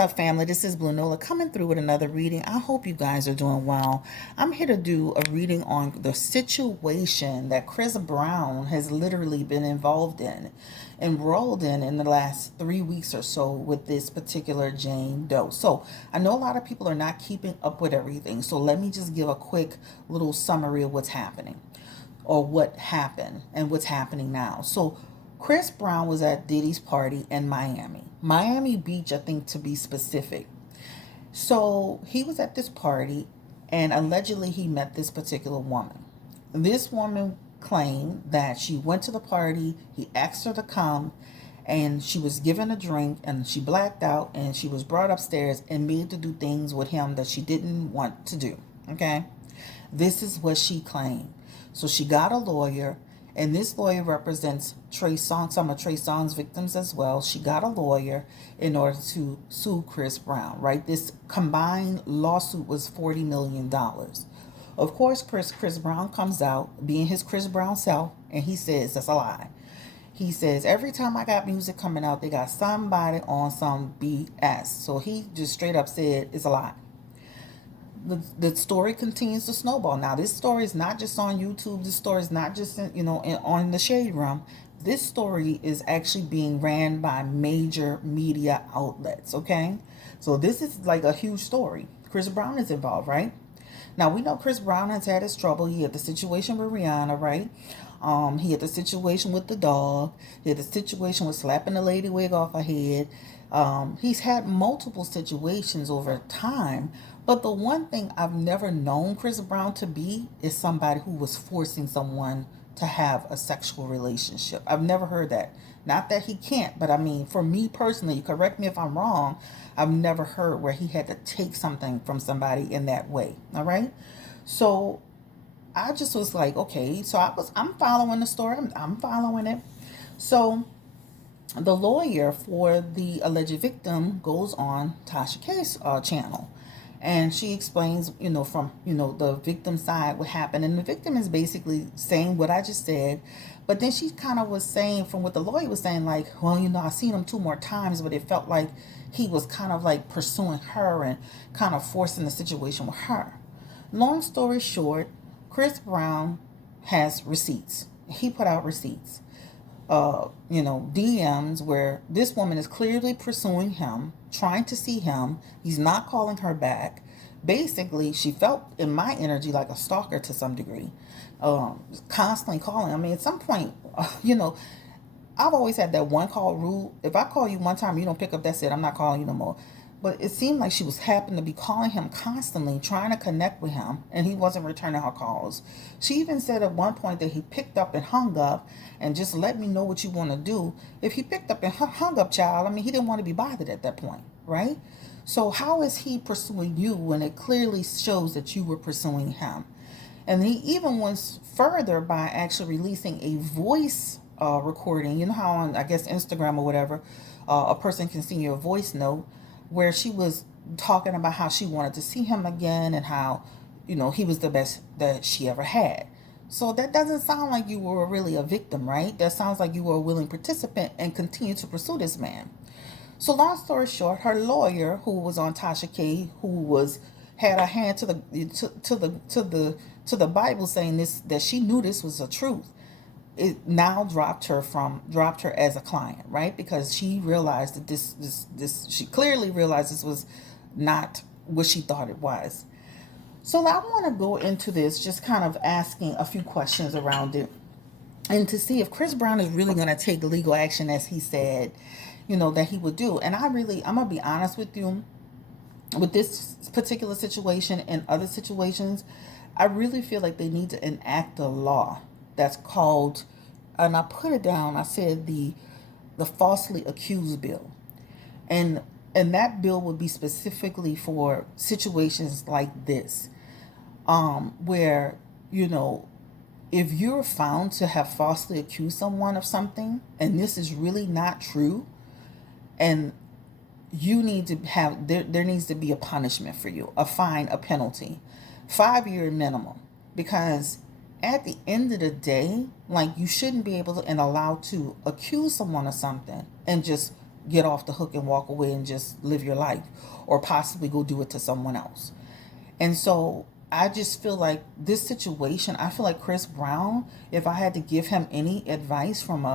up, family? This is Blue Nola coming through with another reading. I hope you guys are doing well. I'm here to do a reading on the situation that Chris Brown has literally been enrolled in the last 3 weeks or so with this particular Jane Doe. So I know a lot of people are not keeping up with everything. So let me just give a quick little summary of what's happening, or what happened and what's happening now. So Chris Brown was at Diddy's party in Miami Beach, I think, to be specific. So he was at this party, and allegedly he met this particular woman. This woman claimed that she went to the party, he asked her to come, and she was given a drink, and she blacked out, and she was brought upstairs and made to do things with him that she didn't want to do. Okay? This is what she claimed. So she got a lawyer, and this lawyer represents Trey Songz, some of Trey Songz victims as well. She got a lawyer in order to sue Chris Brown, right? This combined lawsuit was $40 million. Of course, Chris Brown comes out, being his Chris Brown self, and he says that's a lie. He says, every time I got music coming out, they got somebody on some BS. So he just straight up said it's a lie. The story continues to snowball. Now, this story is not just on YouTube. This story is not just on the Shade Room. This story is actually being ran by major media outlets. Okay, so this is like a huge story. Chris Brown is involved, right? Now we know Chris Brown has had his trouble. He had the situation with Rihanna, right? He had the situation with the dog. He had the situation with slapping the lady wig off her head. He's had multiple situations over time, but the one thing I've never known Chris Brown to be is somebody who was forcing someone to have a sexual relationship. I've never heard that. Not that he can't, but I mean, for me personally, correct me if I'm wrong, I've never heard where he had to take something from somebody in that way. All right? So I just was like, okay, so I'm following the story. I'm following it. So the lawyer for the alleged victim goes on Tasha K's channel, and she explains, from the victim side what happened, and the victim is basically saying what I just said, but then she kind of was saying from what the lawyer was saying, like, well, I seen him 2 more times, but it felt like he was kind of like pursuing her and kind of forcing the situation with her. Long story short, Chris Brown has receipts. He put out receipts. DMs where this woman is clearly pursuing him, trying to see him. He's not calling her back. Basically, she felt in my energy like a stalker to some degree, constantly calling. I mean, at some point, I've always had that one call rule. If I call you one time, you don't pick up, that's it. I'm not calling you no more. But it seemed like she was happened to be calling him constantly, trying to connect with him, and he wasn't returning her calls. She even said at one point that he picked up and hung up and just let me know what you want to do. If he picked up and hung up, child, I mean, he didn't want to be bothered at that point, right? So how is he pursuing you when it clearly shows that you were pursuing him? And he even went further by actually releasing a voice recording. You know how on, I guess, Instagram or whatever, a person can see your voice note, where she was talking about how she wanted to see him again and how, he was the best that she ever had. So that doesn't sound like you were really a victim, right? That sounds like you were a willing participant and continue to pursue this man. So long story short, her lawyer, who was on Tasha K, had a hand to the Bible, saying this, that she knew this was the truth, it now dropped her as a client, right? Because she realized that she clearly realized this was not what she thought it was. So I want to go into this just kind of asking a few questions around it, and to see if Chris Brown is really going to take legal action as he said, that he would do. And I'm going to be honest with you, with this particular situation and other situations, I really feel like they need to enact a law that's called, and I put it down, I said the falsely accused bill. And that bill would be specifically for situations like this, where, if you're found to have falsely accused someone of something, and this is really not true, and you need to have, there needs to be a punishment for you, a fine, a penalty, 5-year minimum, because at the end of the day, like, you shouldn't be able to and allowed to accuse someone of something and just get off the hook and walk away and just live your life, or possibly go do it to someone else. And so I just feel like this situation, I feel like Chris Brown, if I had to give him any advice from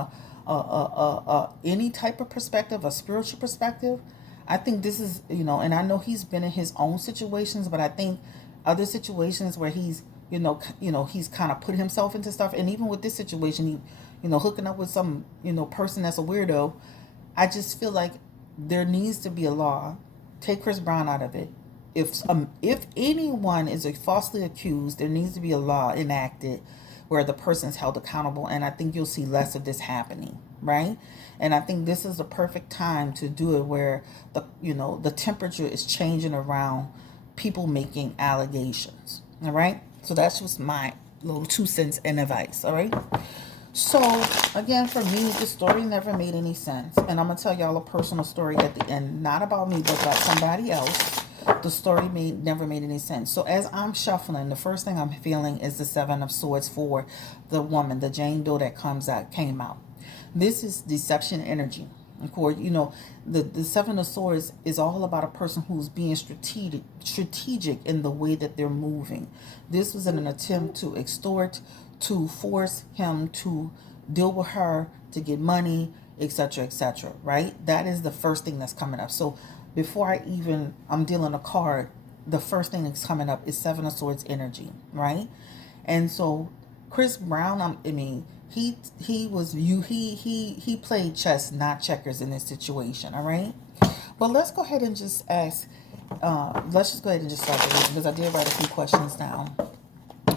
any type of perspective, a spiritual perspective, I think this is, and I know he's been in his own situations, but I think other situations where he's, he's kind of put himself into stuff. And even with this situation, he, hooking up with some, person that's a weirdo. I just feel like there needs to be a law. Take Chris Brown out of it. If anyone is falsely accused, there needs to be a law enacted where the person is held accountable, and I think you'll see less of this happening, right? And I think this is the perfect time to do it, where the temperature is changing around people making allegations. All right, so that's just my little 2 cents and advice. All right. So again, for me, the story never made any sense, and I'm gonna tell y'all a personal story at the end, not about me, but about somebody else. The story never made any sense. So as I'm shuffling, the first thing I'm feeling is the Seven of Swords for the woman, the Jane Doe that came out. This is deception energy. Of course, the Seven of Swords is all about a person who's being strategic in the way that they're moving. This was an attempt to extort, to force him to deal with her, to get money, etc., etc., right? That is the first thing that's coming up. So before I'm dealing a card, the first thing that's coming up is Seven of Swords energy, right? And so Chris Brown, he played chess, not checkers in this situation, all right? But let's go ahead and just ask. Let's just go ahead and just start the reading, because I did write a few questions down.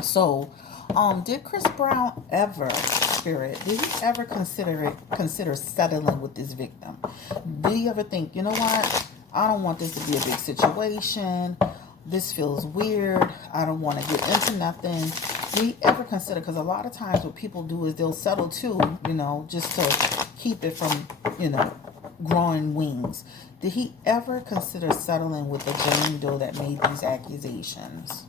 So, did Chris Brown ever, Spirit, did he ever consider settling with this victim? Did he ever think, you know what? I don't want this to be a big situation. This feels weird. I don't want to get into nothing. Do he ever consider, because a lot of times what people do is they'll settle too, just to keep it from, growing wings. Did he ever consider settling with the Jane Doe that made these accusations?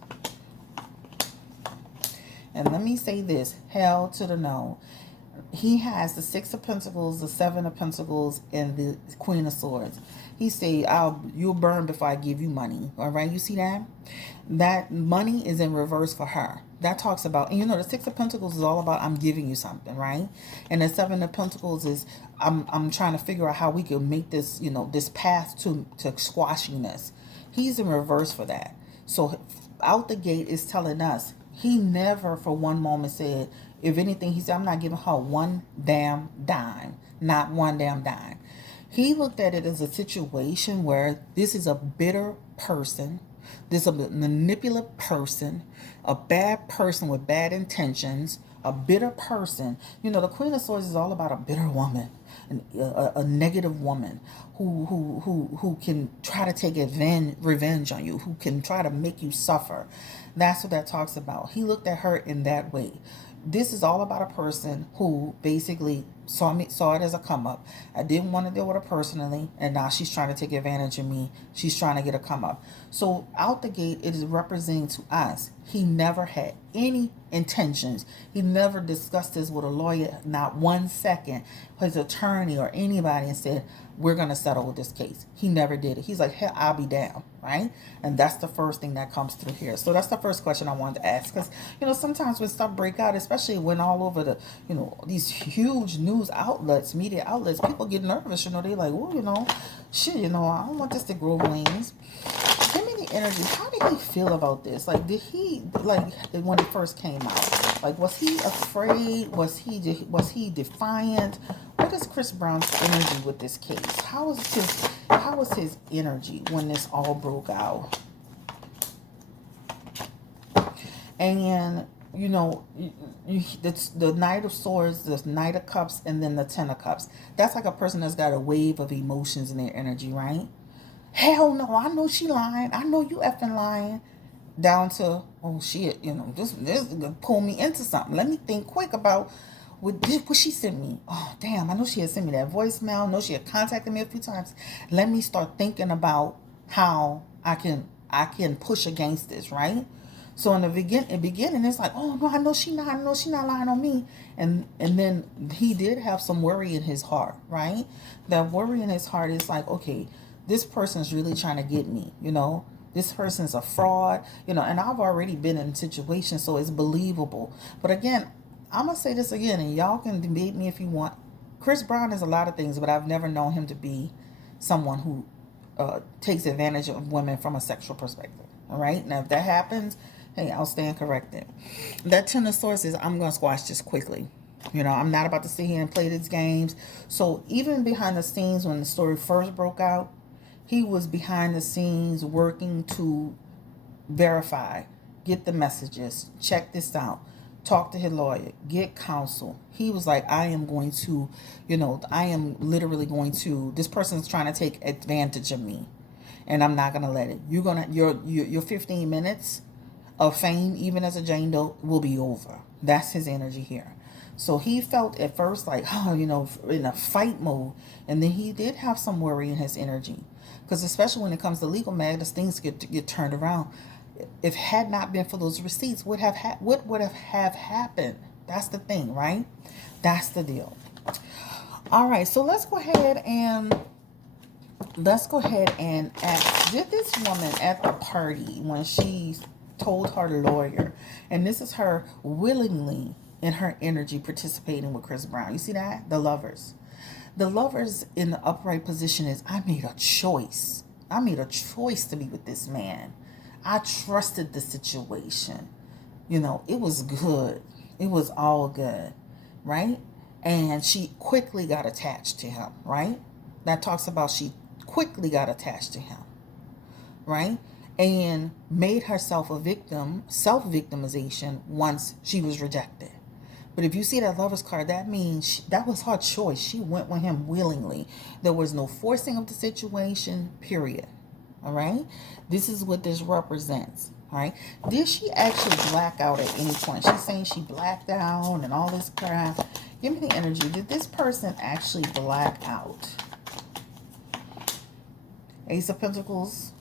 And let me say this, hell to the no. He has the Six of Pentacles, the Seven of Pentacles, and the Queen of Swords. He say, you'll burn before I give you money. All right, you see that? That money is in reverse for her. That talks about, and the Six of Pentacles is all about I'm giving you something, right? And the Seven of Pentacles is I'm trying to figure out how we can make this, this path to squashing this. He's in reverse for that. So out the gate is telling us he never for one moment said, if anything, he said, I'm not giving her one damn dime. Not one damn dime. He looked at it as a situation where this is a bitter person. This is a manipulative person. A bad person with bad intentions. A bitter person. The Queen of Swords is all about a bitter woman. A negative woman who can try to take revenge on you. Who can try to make you suffer. That's what that talks about. He looked at her in that way. This is all about a person who basically saw it as a come up. I didn't want to deal with her personally, and now she's trying to take advantage of me. She's trying to get a come up. So out the gate, it is representing to us, he never had any intentions. He never discussed this with a lawyer, not 1 second, his attorney or anybody, and said, we're going to settle with this case. He never did it. He's like, hell, I'll be down, right? And that's the first thing that comes through here. So that's the first question I wanted to ask. Because, sometimes when stuff break out, especially when all over the, these huge news outlets, media outlets, people get nervous, they're like, well, shit, I don't want this to grow wings. Give me the energy. How did he feel about this? Like, did he, when it first came out, was he afraid? Was he defiant? What is Chris Brown's energy with this case? How was his energy when this all broke out? And the Knight of Swords, the Knight of Cups, and then the Ten of Cups. That's like a person that's got a wave of emotions in their energy, right? Hell no, I know she lying. I know you effing lying. Down to, oh shit, this is gonna pull me into something. Let me think quick about what she sent me. Oh damn, I know she had sent me that voicemail. I know she had contacted me a few times. Let me start thinking about how I can push against this, right? So in the beginning, it's like, oh no, I know she not lying on me, and then he did have some worry in his heart, right? That worry in his heart is like, okay, this person's really trying to get me, This person's a fraud, and I've already been in situations, so it's believable. But again, I'm gonna say this again, and y'all can debate me if you want. Chris Brown is a lot of things, but I've never known him to be someone who takes advantage of women from a sexual perspective. All right. Now, if that happens, hey, I'll stand corrected. That Ten of Swords is, I'm going to squash this quickly. I'm not about to sit here and play these games. So even behind the scenes, when the story first broke out, he was behind the scenes working to verify, get the messages, check this out, talk to his lawyer, get counsel. He was like, I am going to, I am literally going to, this person's trying to take advantage of me, and I'm not going to let it. Your 15 minutes of fame, even as a Jane Doe, will be over. That's his energy here. So he felt at first like, in a fight mode. And then he did have some worry in his energy. Because especially when it comes to legal matters, things get turned around. If had not been for those receipts, what would have happened? That's the thing, right? That's the deal. All right, so let's go ahead and ask, did this woman at the party, when she told her lawyer, and this is her willingly in her energy participating with Chris Brown. You see that? The lovers. The lovers in the upright position is, I made a choice. I made a choice to be with this man. I trusted the situation. It was good. It was all good, right? And she quickly got attached to him, right? That talks about she quickly got attached to him, right? And made herself a victim, self-victimization, once she was rejected. But if you see that lover's card, that means that was her choice. She went with him willingly. There was no forcing of the situation, period. All right? This is what this represents. All right? Did she actually black out at any point? She's saying she blacked out and all this crap. Give me the energy. Did this person actually black out? Ace of Pentacles.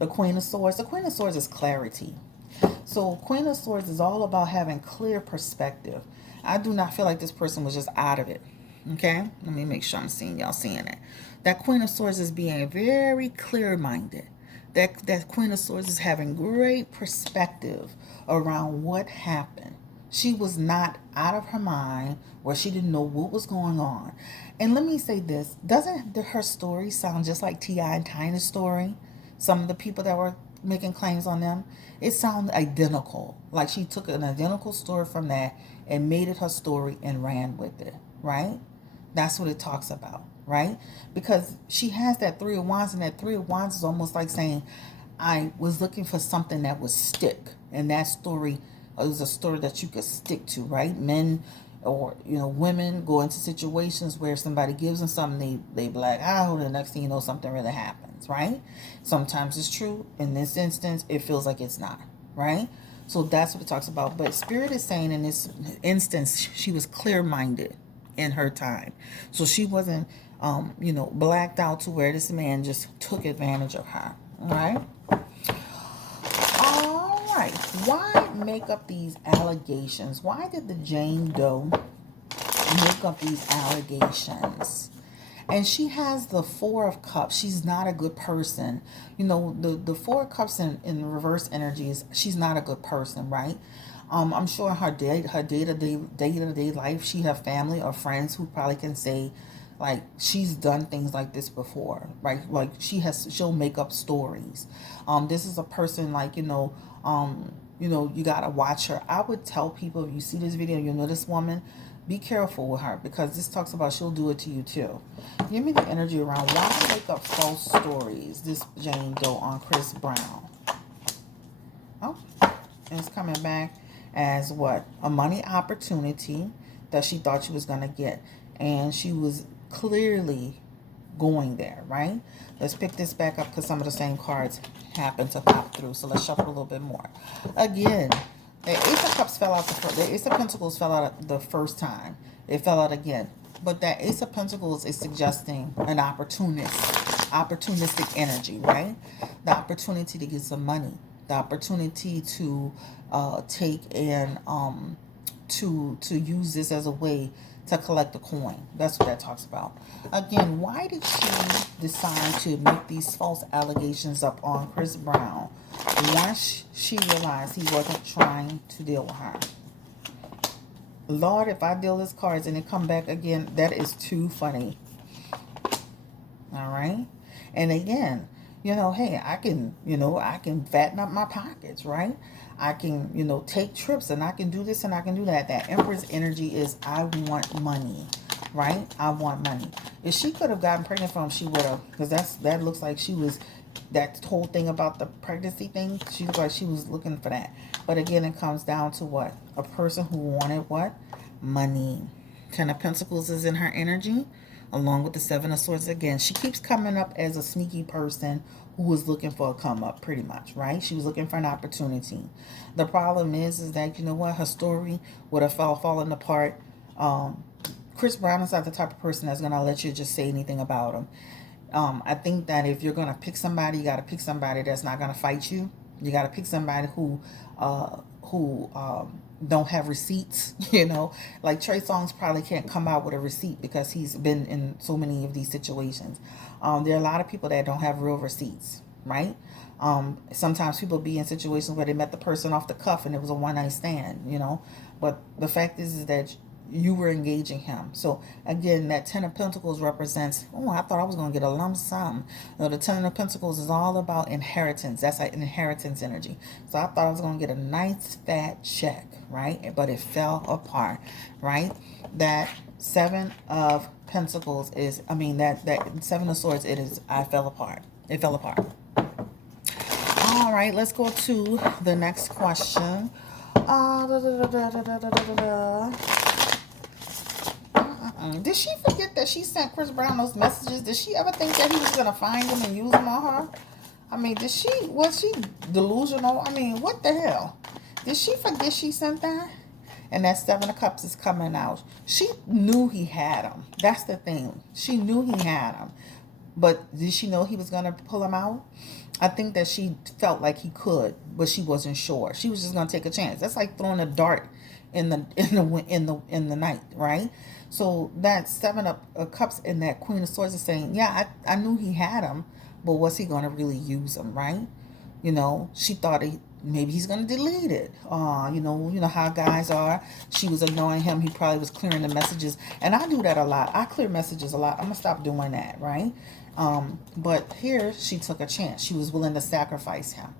The Queen of Swords. The Queen of Swords is clarity. So Queen of Swords is all about having clear perspective. I do not feel like this person was just out of it. Okay? Let me make sure I'm seeing y'all seeing it. That Queen of Swords is being very clear-minded. That Queen of Swords is having great perspective around what happened. She was not out of her mind where she didn't know what was going on. And let me say this. Doesn't her story sound just like T.I. and Tyna's story? Some of the people that were making claims on them, it sounded identical. Like she took an identical story from that and made it her story and ran with it, right? That's what it talks about, right? Because she has that Three of Wands, and that Three of Wands is almost like saying, I was looking for something that would stick. And that story is a story that you could stick to, right? Men or, women go into situations where somebody gives them something, they black out, and the next thing you know, something really happens, right? Sometimes it's true. In this instance, it feels like it's not, right? So that's what it talks about. But Spirit is saying in this instance, she was clear-minded in her time. So she wasn't, blacked out to where this man just took advantage of her, all right? All right. Why make up these allegations? Why did the Jane Doe make up these allegations? And she has the Four of Cups. She's not a good person. The Four of Cups in reverse energies, she's not a good person, right? I'm sure in her day-to-day life, she have family or friends who probably can say, like, she's done things like this before, right? Like she'll make up stories. This is a person like, you gotta watch her. I would tell people, if you see this video, this woman, be careful with her, because this talks about she'll do it to you too. Give me the energy around why make up false stories, this Jane Doe, on Chris Brown. Oh, and it's coming back as what? A money opportunity that she thought she was going to get. And she was clearly going there, right? Let's pick this back up, because some of the same cards happen to pop through. So let's shuffle a little bit more. Again, the Ace of Cups fell out the Ace of Pentacles fell out the first time. It fell out again. But that Ace of Pentacles is suggesting an opportunistic energy, right? The opportunity to get some money, the opportunity to take and to use this as a way to collect the coin. That's what that talks about. Again, why did she decide to make these false allegations up on Chris Brown once she realized he wasn't trying to deal with her? Lord, if I deal his cards and it come back again, that is too funny. All right. And again, hey, I can fatten up my pockets, right? I can, take trips, and I can do this and I can do that. That Empress energy is, I want money, right? I want money. If she could have gotten pregnant from him, she would have, because that looks like she was, that whole thing about the pregnancy thing, she looked like she was looking for that. But again, it comes down to what? A person who wanted what? Money. Ten of Pentacles is in her energy, along with the Seven of Swords. Again, she keeps coming up as a sneaky person who was looking for a come up, pretty much, right? She was looking for an opportunity. The problem is that, you know what? Her story would have fallen apart. Chris Brown is not the type of person that's going to let you just say anything about him. I think that if you're going to pick somebody, you got to pick somebody that's not going to fight you. You got to pick somebody who don't have receipts, like Trey Songz probably can't come out with a receipt because he's been in so many of these situations. There are a lot of people that don't have real receipts, right? Sometimes people be in situations where they met the person off the cuff and it was a one-night stand, but the fact is that you were engaging him. So again, that Ten of Pentacles represents, I thought I was going to get a lump sum. The Ten of Pentacles is all about inheritance. That's like inheritance energy. So I thought I was going to get a nice fat check, right? But it fell apart, right? That Seven of Pentacles is, that Seven of Swords, I fell apart. It fell apart. All right, let's go to the next question. Did she forget that she sent Chris Brown those messages? Did she ever think that he was going to find them and use them on her? Was she delusional? What the hell? Did she forget she sent that? And that Seven of Cups is coming out. She knew he had them. That's the thing. She knew he had them. But did she know he was going to pull them out? I think that she felt like he could, but she wasn't sure. She was just going to take a chance. That's like throwing a dart in the night, right? So that Seven of Cups and that Queen of Swords is saying, yeah, I knew he had them, but was he going to really use them, right? She thought maybe he's going to delete it. You know how guys are. She was annoying him. He probably was clearing the messages. And I do that a lot. I clear messages a lot. I'm going to stop doing that, right? But here she took a chance. She was willing to sacrifice him.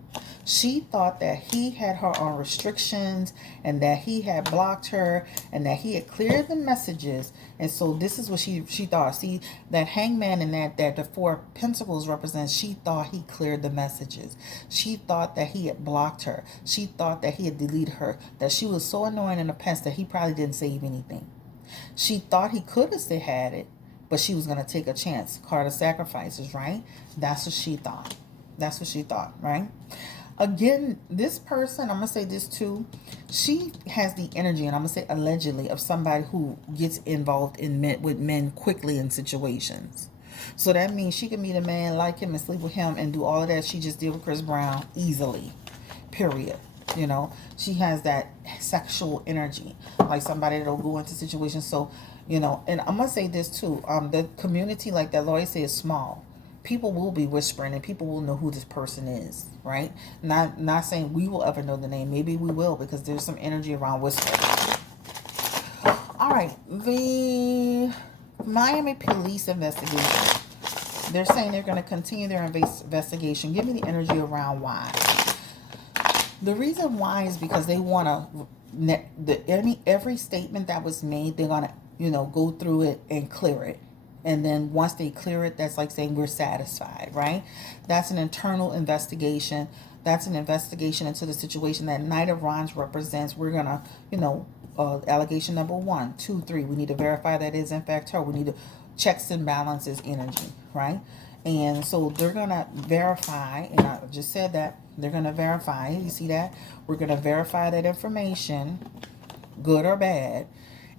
She thought that he had her on restrictions and that he had blocked her and that he had cleared the messages. And so this is what she thought. See, that Hangman and that the Four of Pentacles represents, she thought he cleared the messages. She thought that he had blocked her. She thought that he had deleted her, that she was so annoying in the past that he probably didn't save anything. She thought he could have still had it, but she was going to take a chance. Card of Sacrifices, right? That's what she thought. That's what she thought, right? Again, this person, I'm going to say this too, she has the energy, and I'm going to say allegedly, of somebody who gets involved with men quickly in situations. So that means she can meet a man, like him, and sleep with him, and do all of that she just did with Chris Brown easily, period. She has that sexual energy, like somebody that'll go into situations. So, and I'm going to say this too, the community, like that lawyer said, is small. People will be whispering and people will know who this person is, right? Not saying we will ever know the name. Maybe we will, because there's some energy around whispering. All right, the Miami police investigation. They're saying they're going to continue their investigation. Give me the energy around why. The reason why is because they want to, every statement that was made, they're going to, go through it and clear it. And then once they clear it, that's like saying we're satisfied, right? That's an internal investigation. That's an investigation into the situation. That Knight of Wands represents, we're going to, allegation number 1, 2, 3. We need to verify that is in fact her. We need to checks and balances energy, right? And so they're going to verify, and I just said that, they're going to verify. You see that? We're going to verify that information, good or bad.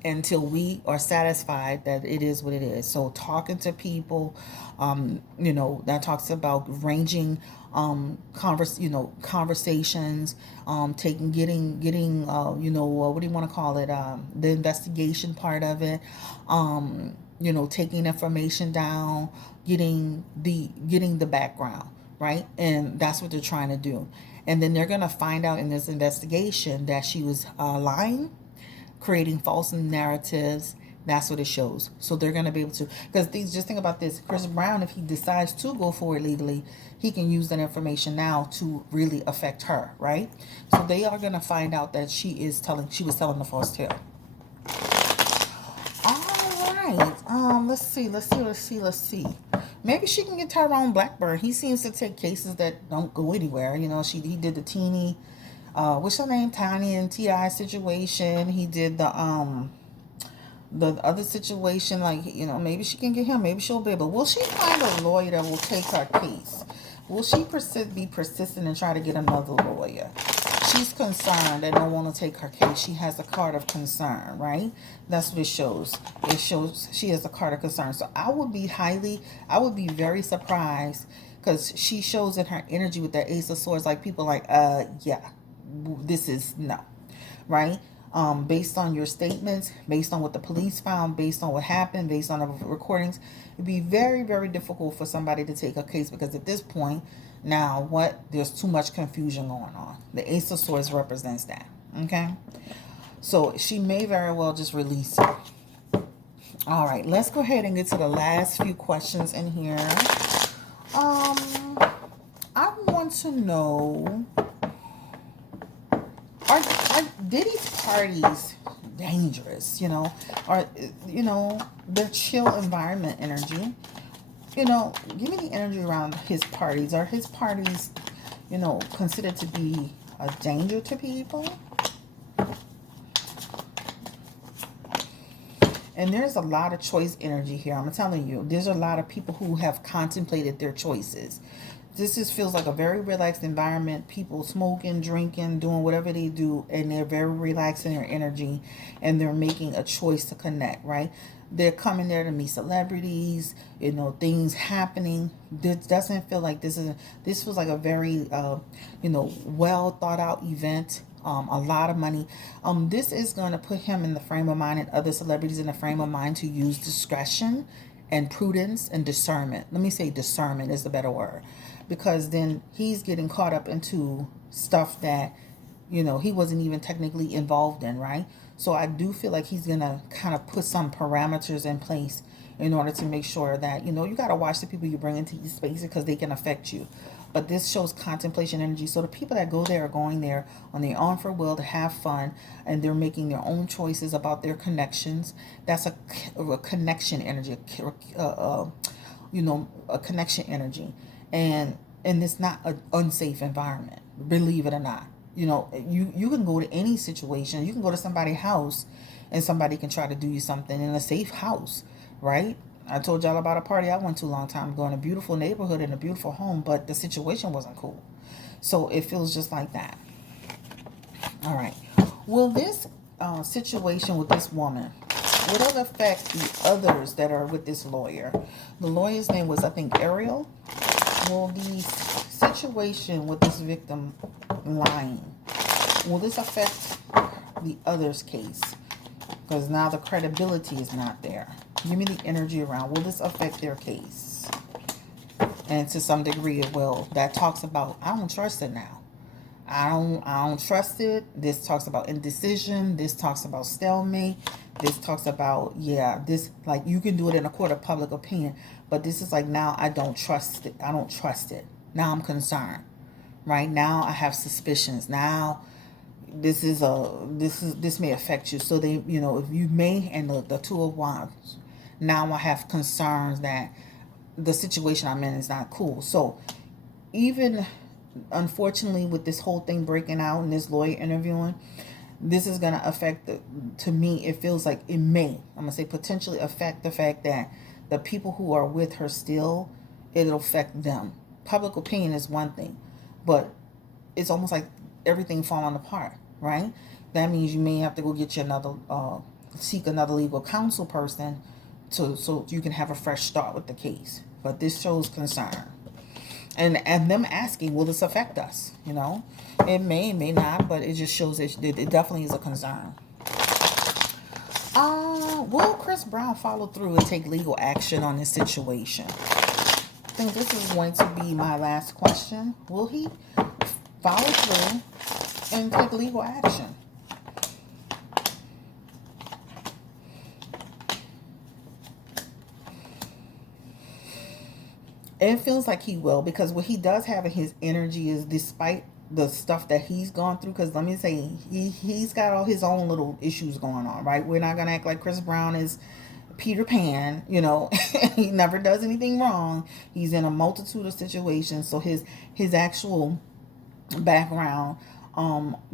until we are satisfied that it is what it is. So talking to people, that talks about ranging conversations, getting what do you want to call it, the investigation part of it, taking information down, getting the background, right? And that's what they're trying to do. And then they're going to find out in this investigation that she was lying, creating false narratives. That's what it shows. So they're going to be able to, because just think about this. Chris Brown, if he decides to go forward legally, he can use that information now to really affect her, right? So they are going to find out that she was telling the false tale. All right. Let's see. Maybe she can get Tyrone Blackburn. He seems to take cases that don't go anywhere. He did the teeny, what's her name, Tiny and Ti situation. He did the other situation, like, maybe she can get him. Maybe she'll be able. Will she find a lawyer that will take her case? Will she be persistent and try to get another lawyer? She's concerned that no one will take her case. She has a card of concern, right? That's what it shows. It shows she has a card of concern. So I would be very surprised, because she shows in her energy with that Ace of Swords, like people like, yeah, this is no, right? Based on your statements, based on what the police found, based on what happened, based on the recordings, it'd be very, very difficult for somebody to take a case, because at this point, now there's too much confusion going on. The Ace of Swords represents that. Okay? So she may very well just release it. All right, let's go ahead and get to the last few questions in here. I want to know, are Diddy's parties dangerous? Or the chill environment energy. Give me the energy around his parties. Are his parties, considered to be a danger to people? And there's a lot of choice energy here. I'm telling you, there's a lot of people who have contemplated their choices. This feels like a very relaxed environment. People smoking, drinking, doing whatever they do, and they're very relaxed in their energy, and they're making a choice to connect, right? They're coming there to meet celebrities, things happening. This doesn't feel like this feels like a very, well thought out event. A lot of money. This is going to put him in the frame of mind, and other celebrities in the frame of mind, to use discretion and prudence and discernment. Let me say discernment is the better word, because then he's getting caught up into stuff that, he wasn't even technically involved in, right? So I do feel like he's going to kind of put some parameters in place in order to make sure that, you got to watch the people you bring into these spaces, because they can affect you. But this shows contemplation energy. So the people that go there are going there on their own for will to have fun, and they're making their own choices about their connections. That's a connection energy, a connection energy. And it's not an unsafe environment, believe it or not. You can go to any situation. You can go to somebody's house, and somebody can try to do you something in a safe house, right? I told y'all about a party I went to a long time ago in a beautiful neighborhood in a beautiful home, but the situation wasn't cool. So it feels just like that. All right. Will this situation with this woman, will it affect the others that are with this lawyer? The lawyer's name was, I think, Ariel. Will the situation with this victim lying, will this affect the other's case? Because now the credibility is not there. Give me the energy around. Will this affect their case? And to some degree it will. That talks about, I don't trust it now. I don't trust it. This talks about indecision. This talks about stalemate. This talks about, this, like, you can do it in a court of public opinion, but this is like, now I don't trust it. I don't trust it. Now I'm concerned. Right? Now I have suspicions. Now this may affect you. So they, if you may, and the Two of Wands, now I have concerns that the situation I'm in is not cool. So even, unfortunately, with this whole thing breaking out and this lawyer interviewing, this is going to affect to me, it feels like it may, I'm going to say potentially affect the fact that the people who are with her still, it'll affect them. Public opinion is one thing, but it's almost like everything falling apart, right? That means you may have to go get you another seek another legal counsel person so you can have a fresh start with the case. But this shows concern. And them asking, will this affect us? You know, it may not, but it just shows it definitely is a concern. Will Chris Brown follow through and take legal action on this situation? I think this is going to be my last question. Will he follow through and take legal action? It feels like he will, because what he does have in his energy is, despite the stuff that he's gone through, because let me say, he's got all his own little issues going on, right? We're not going to act like Chris Brown is Peter Pan, you know. He never does anything wrong. He's in a multitude of situations, so his actual background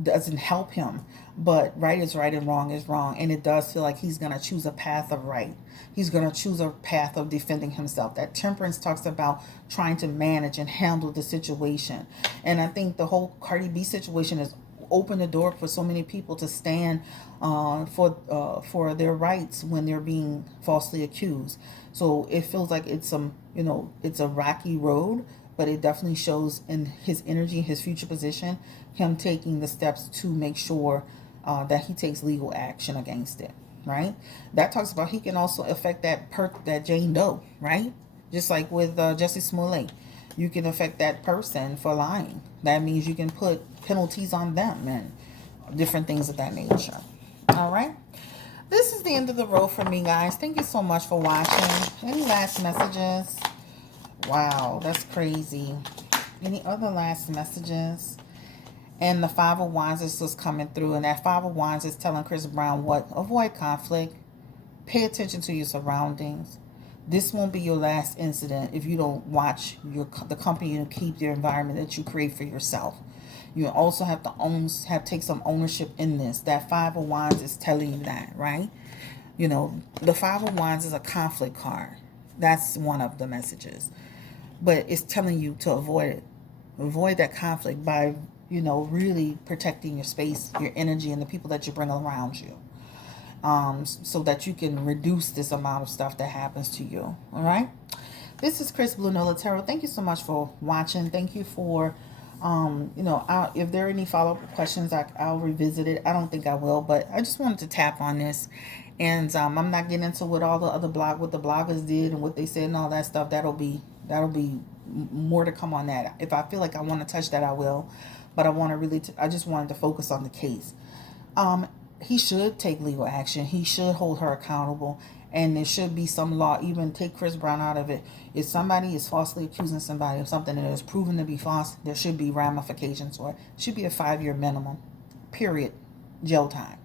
doesn't help him. But right is right and wrong is wrong, and it does feel like he's going to choose a path of right. He's going to choose a path of defending himself. That temperance talks about trying to manage and handle the situation. And I think the whole Cardi B situation has opened the door for so many people to stand for their rights when they're being falsely accused. So it feels like it's it's a rocky road, but it definitely shows in his energy, his future position, him taking the steps to make sure that he takes legal action against it, right? That talks about he can also affect that Jane Doe, right? Just like with Jussie Smollett, you can affect that person for lying. That means you can put penalties on them and different things of that nature. All right. This is the end of the road for me, guys. Thank you so much for watching. Any last messages? Wow, that's crazy. Any other last messages? And the Five of Wands is just coming through. And that Five of Wands is telling Chris Brown what? Avoid conflict. Pay attention to your surroundings. This won't be your last incident if you don't watch the company and keep your environment that you create for yourself. You also have to take some ownership in this. That Five of Wands is telling you that, right? You know, the Five of Wands is a conflict card. That's one of the messages. But it's telling you to avoid it. Avoid that conflict by, really protecting your space, your energy, and the people that you bring around you. So that you can reduce this amount of stuff that happens to you. All right. This is Chris Blue Nola Tarot. Thank you so much for watching. Thank you for, if there are any follow-up questions, I'll revisit it. I don't think I will, but I just wanted to tap on this. And I'm not getting into what all the other what the bloggers did and what they said and all that stuff. That'll be more to come on that. If I feel like I want to touch that, I will. But I just wanted to focus on the case. He should take legal action. He should hold her accountable. And there should be some law, even take Chris Brown out of it. If somebody is falsely accusing somebody of something that is proven to be false, there should be ramifications for it. It should be a 5-year minimum, period, jail time.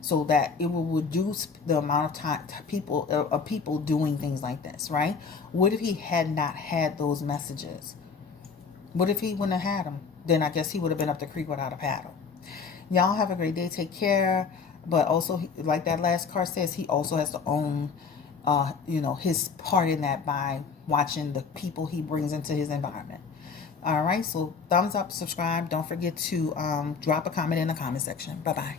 So that it will reduce the amount of time people doing things like this, right? What if he had not had those messages? What if he wouldn't have had them? Then I guess he would have been up the creek without a paddle. Y'all have a great day. Take care. But also, like that last card says, he also has to own, his part in that by watching the people he brings into his environment. All right. So thumbs up, subscribe. Don't forget to drop a comment in the comment section. Bye-bye.